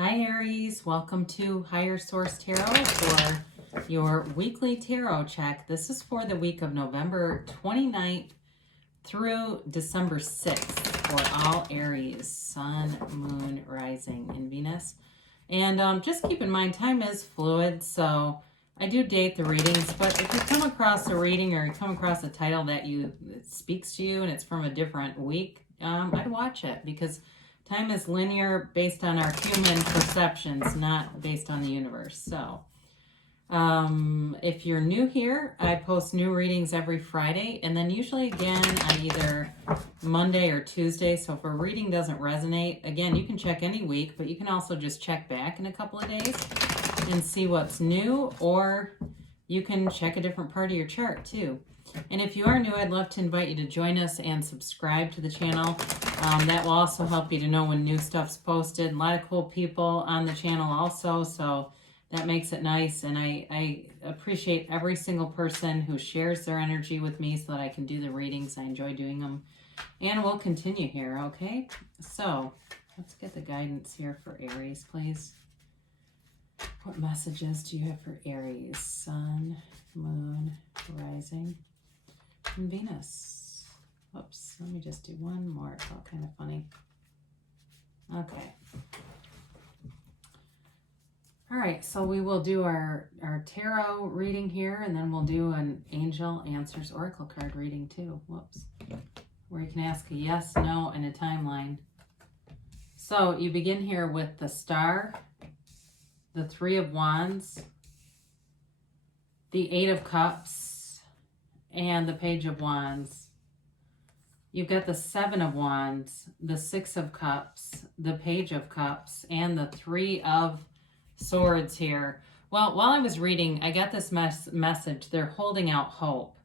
Hi Aries, welcome to Higher Source Tarot for your weekly tarot check. This is for the week of November 29th through December 6th for all Aries, Sun, Moon, Rising, and Venus. And just keep in mind, time is fluid, so I do date the readings, but if you come across a reading or you come across a title that speaks to you and it's from a different week, I'd watch it because time is linear based on our human perceptions, not based on the universe. So if you're new here, I post new readings every Friday, and then usually again on either Monday or Tuesday. So if a reading doesn't resonate, again, you can check any week, but you can also just check back in a couple of days and see what's new, or you can check a different part of your chart too. And if you are new, I'd love to invite you to join us and subscribe to the channel. That will also help you to know when new stuff's posted. A lot of cool people on the channel also, so that makes it nice. And I appreciate every single person who shares their energy with me so that I can do the readings. I enjoy doing them. And we'll continue here, okay? So let's get the guidance here for Aries, please. What messages do you have for Aries? Sun, Moon, Rising, and Venus. Oops, let me just do one more. It felt kind of funny. Okay. All right, so we will do our tarot reading here, and then we'll do an Angel Answers Oracle card reading too. Whoops. Where you can ask a yes, no, and a timeline. So you begin here with the Star, the Three of Wands, the Eight of Cups, and the Page of Wands. You've got the Seven of Wands, the Six of Cups, the Page of Cups, and the Three of Swords here. Well, while I was reading, I got this message. They're holding out hope.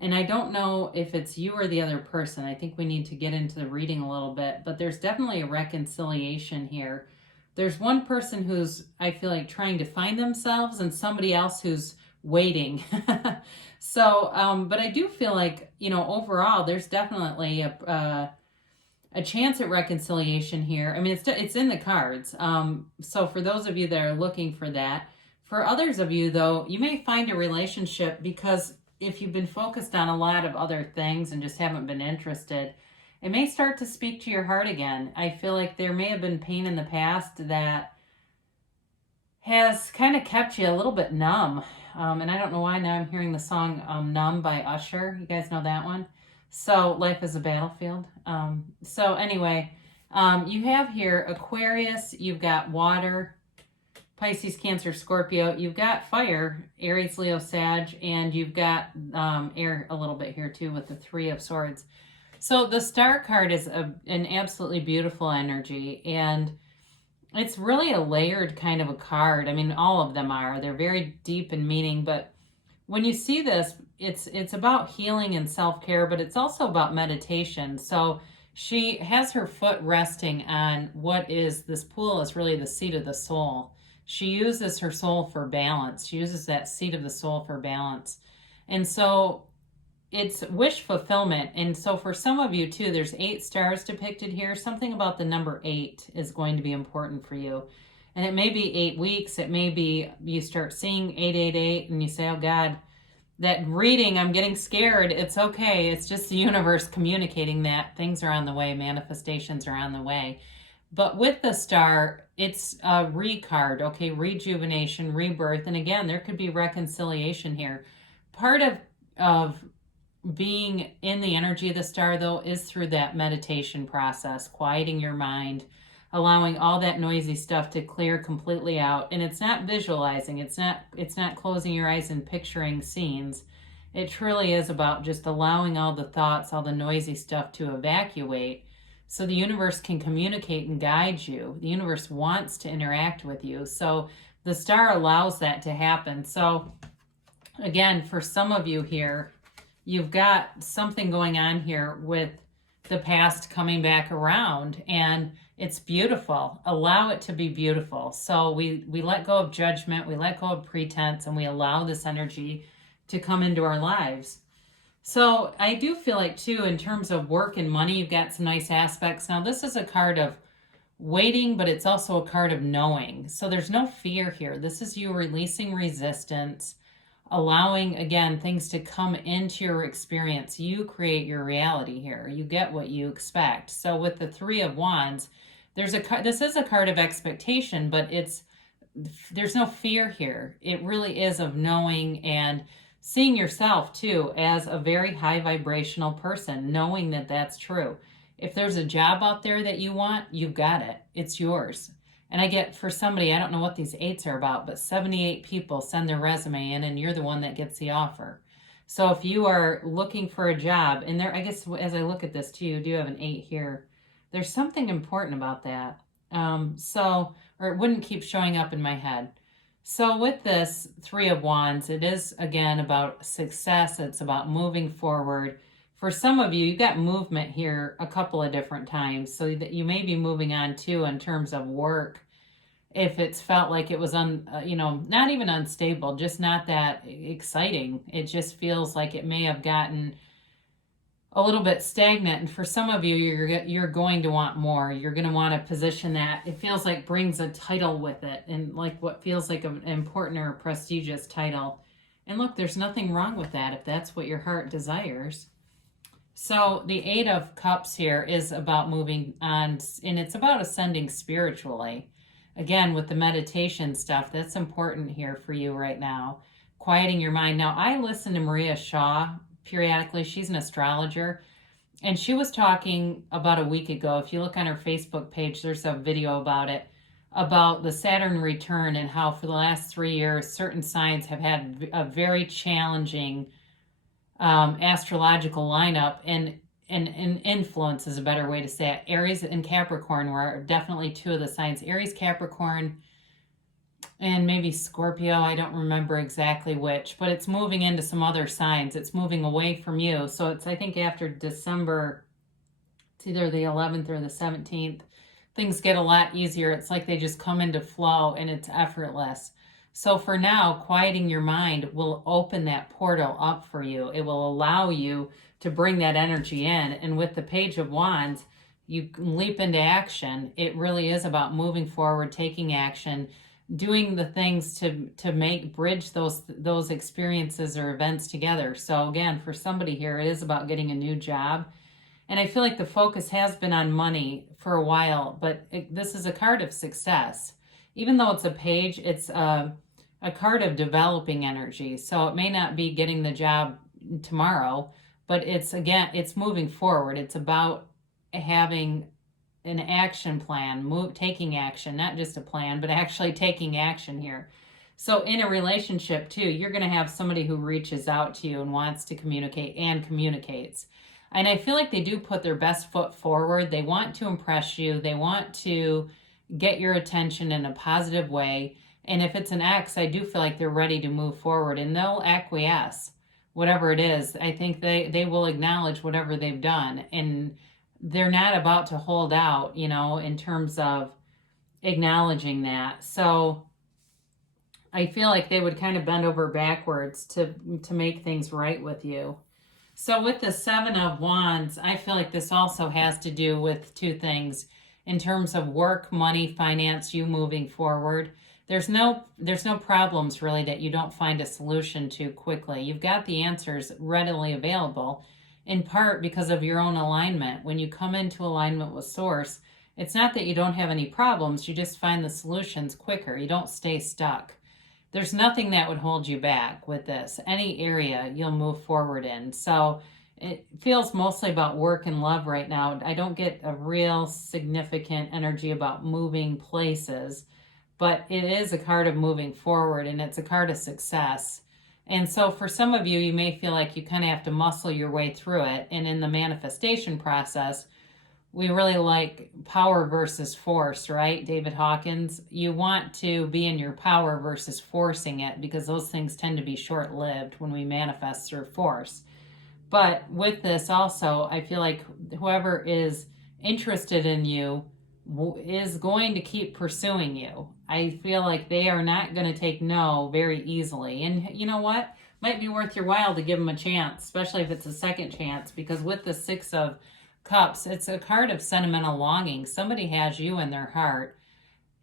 And I don't know if it's you or the other person. I think we need to get into the reading a little bit, but there's definitely a reconciliation here. There's one person who's, I feel like, trying to find themselves and somebody else who's waiting. So, but I do feel like, overall, there's definitely a chance at reconciliation here. I mean, it's in the cards. So for those of you that are looking for that, for others of you, though, you may find a relationship because if you've been focused on a lot of other things and just haven't been interested, it may start to speak to your heart again. I feel like there may have been pain in the past that has kind of kept you a little bit numb. And I don't know why now I'm hearing the song Numb by Usher. You guys know that one? So Life is a Battlefield. So anyway, you have here Aquarius, you've got water, Pisces, Cancer, Scorpio, you've got fire, Aries, Leo, Sag, and you've got air a little bit here too with the Three of Swords. So the Star card is an absolutely beautiful energy, and it's really a layered kind of a card. I mean, all of them are. They're very deep in meaning, but when you see this, it's about healing and self-care, but it's also about meditation. So she has her foot resting on what is this pool is really the seat of the soul. She uses her soul for balance. She uses that seat of the soul for balance. And so it's wish fulfillment. And so for some of you too, there's 8 stars depicted here. Something about the number 8 is going to be important for you. And it may be 8 weeks. It may be you start seeing 888 and you say, oh God, that reading, I'm getting scared. It's okay. It's just the universe communicating that things are on the way. Manifestations are on the way. But with the Star, it's a re-card, okay? Rejuvenation, rebirth. And again, there could be reconciliation here. Part of being in the energy of the Star, though, is through that meditation process, quieting your mind, allowing all that noisy stuff to clear completely out. And it's not visualizing. It's not closing your eyes and picturing scenes. It truly is about just allowing all the thoughts, all the noisy stuff to evacuate so the universe can communicate and guide you. The universe wants to interact with you. So the Star allows that to happen. So again, for some of you here, you've got something going on here with the past coming back around, and it's beautiful. Allow it to be beautiful. So we let go of judgment, we let go of pretense, and we allow this energy to come into our lives. So I do feel like too, in terms of work and money, you've got some nice aspects. Now this is a card of waiting, but it's also a card of knowing. So there's no fear here. This is you releasing resistance, allowing, again, things to come into your experience. You create your reality here. You get what you expect. So with the Three of Wands, this is a card of expectation, but there's no fear here. It really is of knowing and seeing yourself too as a very high vibrational person, knowing that that's true. If there's a job out there that you want, you've got it. It's yours. And I get, for somebody, I don't know what these 8s are about, but 78 people send their resume in and you're the one that gets the offer. So if you are looking for a job, and there, I guess as I look at this too, you do have an 8 here. There's something important about that. Or it wouldn't keep showing up in my head. So with this Three of Wands, it is, again, about success. It's about moving forward. For some of you, you've got movement here a couple of different times, so that you may be moving on too in terms of work. If it's felt like it was not even unstable, just not that exciting. It just feels like it may have gotten a little bit stagnant. And for some of you, you're going to want more. You're going to want a position that it feels like brings a title with it, and like what feels like an important or prestigious title. And look, there's nothing wrong with that if that's what your heart desires. So the 8 of Cups here is about moving on, and it's about ascending spiritually. Again, with the meditation stuff, that's important here for you right now. Quieting your mind. Now, I listen to Maria Shaw periodically. She's an astrologer, and she was talking about a week ago. If you look on her Facebook page, there's a video about it, about the Saturn return and how for the last 3 years, certain signs have had a very challenging astrological lineup, and influence is a better way to say it. Aries and Capricorn were definitely 2 of the signs. Aries, Capricorn, and maybe Scorpio. I don't remember exactly which, but it's moving into some other signs. It's moving away from you. So it's, I think, after December, it's either the 11th or the 17th, things get a lot easier. It's like they just come into flow and it's effortless. So for now, quieting your mind will open that portal up for you. It will allow you to bring that energy in. And with the Page of Wands, you leap into action. It really is about moving forward, taking action, doing the things to bridge those experiences or events together. So again, for somebody here, it is about getting a new job. And I feel like the focus has been on money for a while, but this is a card of success. Even though it's a page, it's a card of developing energy. So it may not be getting the job tomorrow, but it's moving forward. It's about having an action plan, taking action, not just a plan, but actually taking action here. So in a relationship too, you're going to have somebody who reaches out to you and wants to communicate and communicates. And I feel like they do put their best foot forward. They want to impress you. They want to get your attention in a positive way. And if it's an ex, I do feel like they're ready to move forward and they'll acquiesce, whatever it is. I think they will acknowledge whatever they've done. And they're not about to hold out, in terms of acknowledging that. So I feel like they would kind of bend over backwards to make things right with you. So with the Seven of Wands, I feel like this also has to do with 2 things in terms of work, money, finance, you moving forward. There's no problems really that you don't find a solution to quickly. You've got the answers readily available, in part because of your own alignment. When you come into alignment with Source, it's not that you don't have any problems, you just find the solutions quicker. You don't stay stuck. There's nothing that would hold you back with this. Any area you'll move forward in. So it feels mostly about work and love right now. I don't get a real significant energy about moving places, but it is a card of moving forward, and it's a card of success. And so for some of you, you may feel like you kind of have to muscle your way through it. And in the manifestation process, we really like power versus force, right? David Hawkins, you want to be in your power versus forcing it, because those things tend to be short-lived when we manifest through force. But with this also, I feel like whoever is interested in you is going to keep pursuing you. I feel like they are not going to take no very easily. And you know what? Might be worth your while to give them a chance, especially if it's a second chance, because with the Six of Cups, it's a card of sentimental longing. Somebody has you in their heart.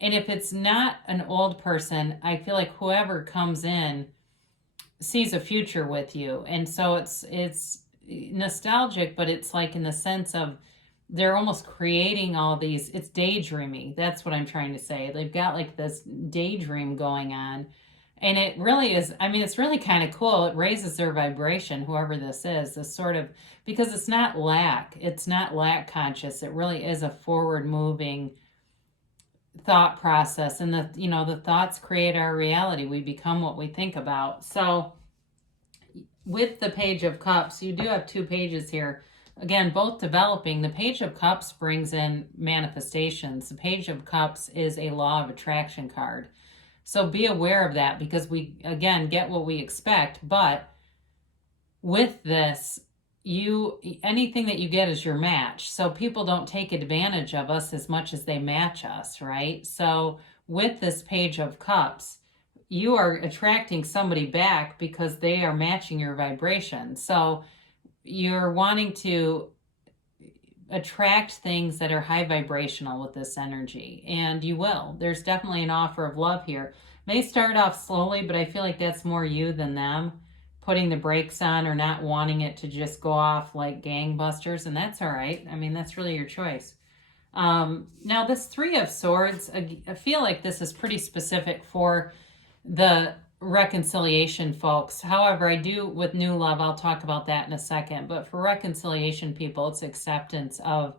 And if it's not an old person, I feel like whoever comes in sees a future with you. And so it's nostalgic, but it's like in the sense of they're almost creating all these, it's daydreamy. That's what I'm trying to say. They've got like this daydream going on. And it really is, I mean, it's really kind of cool. It raises their vibration, whoever this is, this sort of, because it's not lack. It's not lack conscious. It really is a forward moving thought process. And the thoughts create our reality. We become what we think about. So with the Page of Cups, you do have 2 pages here. Again, both developing. The Page of Cups brings in manifestations. The Page of Cups is a law of attraction card. So be aware of that, because we, again, get what we expect. But with this, anything that you get is your match. So people don't take advantage of us as much as they match us, right? So with this Page of Cups, you are attracting somebody back because they are matching your vibration. So you're wanting to attract things that are high vibrational with this energy, and you will. There's definitely an offer of love here. May start off slowly, but I feel like that's more you than them putting the brakes on or not wanting it to just go off like gangbusters, and that's all right. I mean, that's really your choice. Now this 3 of Swords, I feel like this is pretty specific for the reconciliation folks. However, I do with new love, I'll talk about that in a second, but for reconciliation people, it's acceptance of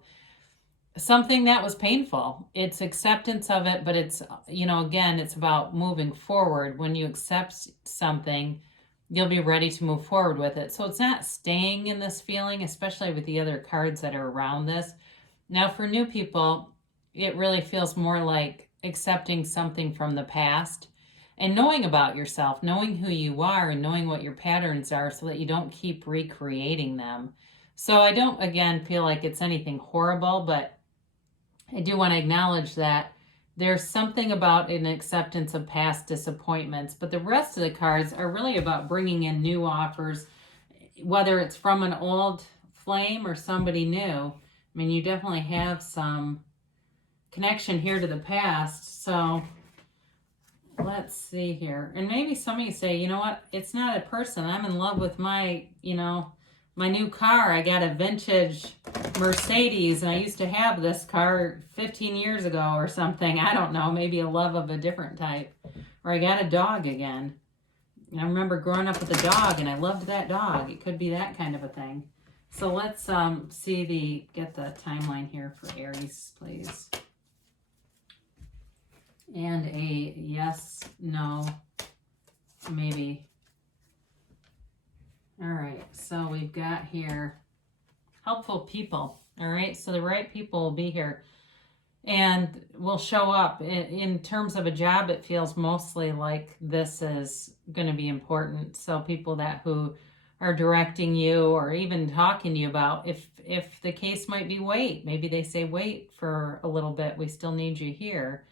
something that was painful. It's acceptance of it, but it's, again, it's about moving forward. When you accept something, you'll be ready to move forward with it. So it's not staying in this feeling, especially with the other cards that are around this. Now for new people, it really feels more like accepting something from the past and knowing about yourself, knowing who you are and knowing what your patterns are so that you don't keep recreating them. So I don't, again, feel like it's anything horrible, but I do want to acknowledge that there's something about an acceptance of past disappointments, but the rest of the cards are really about bringing in new offers, whether it's from an old flame or somebody new. I mean, you definitely have some connection here to the past, so let's see here. And maybe some of you say, you know what? It's not a person. I'm in love with my, my new car. I got a vintage Mercedes, and I used to have this car 15 years ago or something. I don't know. Maybe a love of a different type. Or I got a dog again. And I remember growing up with a dog, and I loved that dog. It could be that kind of a thing. So let's get the timeline here for Aries, please. And a yes, no, maybe. All right, so we've got here helpful people. All right, so the right people will be here and will show up. In terms of a job, it feels mostly like this is going to be important. So people who are directing you or even talking to you about if the case might be wait. Maybe they say wait for a little bit. We still need you here.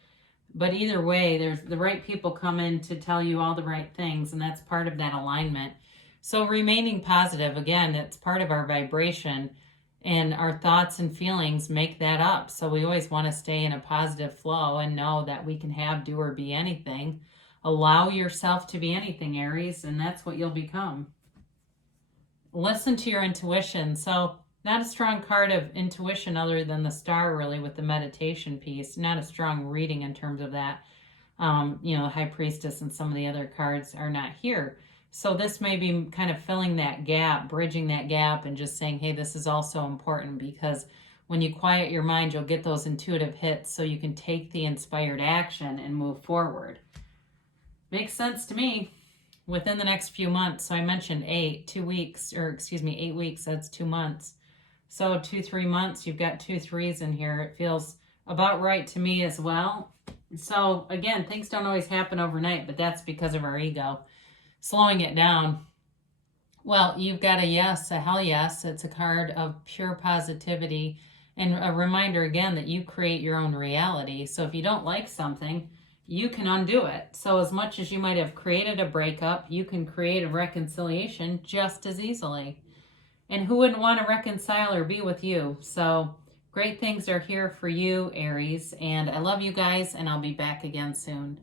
But either way, there's the right people come in to tell you all the right things, and that's part of that alignment. So remaining positive, again, it's part of our vibration, and our thoughts and feelings make that up. So we always want to stay in a positive flow and know that we can have, do, or be anything. Allow yourself to be anything, Aries, and that's what you'll become. Listen to your intuition. So not a strong card of intuition other than the star, really, with the meditation piece. Not a strong reading in terms of that. The High Priestess and some of the other cards are not here. So this may be kind of filling that gap, bridging that gap, and just saying, hey, this is also important, because when you quiet your mind, you'll get those intuitive hits so you can take the inspired action and move forward. Makes sense to me. Within the next few months, so I mentioned 8 weeks, that's 2 months. So 2-3 months, you've got 2 3s in here. It feels about right to me as well. So again, things don't always happen overnight, but that's because of our ego slowing it down. Well, you've got a yes, a hell yes. It's a card of pure positivity and a reminder again that you create your own reality. So if you don't like something, you can undo it. So as much as you might have created a breakup, you can create a reconciliation just as easily. And who wouldn't want to reconcile or be with you? So great things are here for you, Aries. And I love you guys, and I'll be back again soon.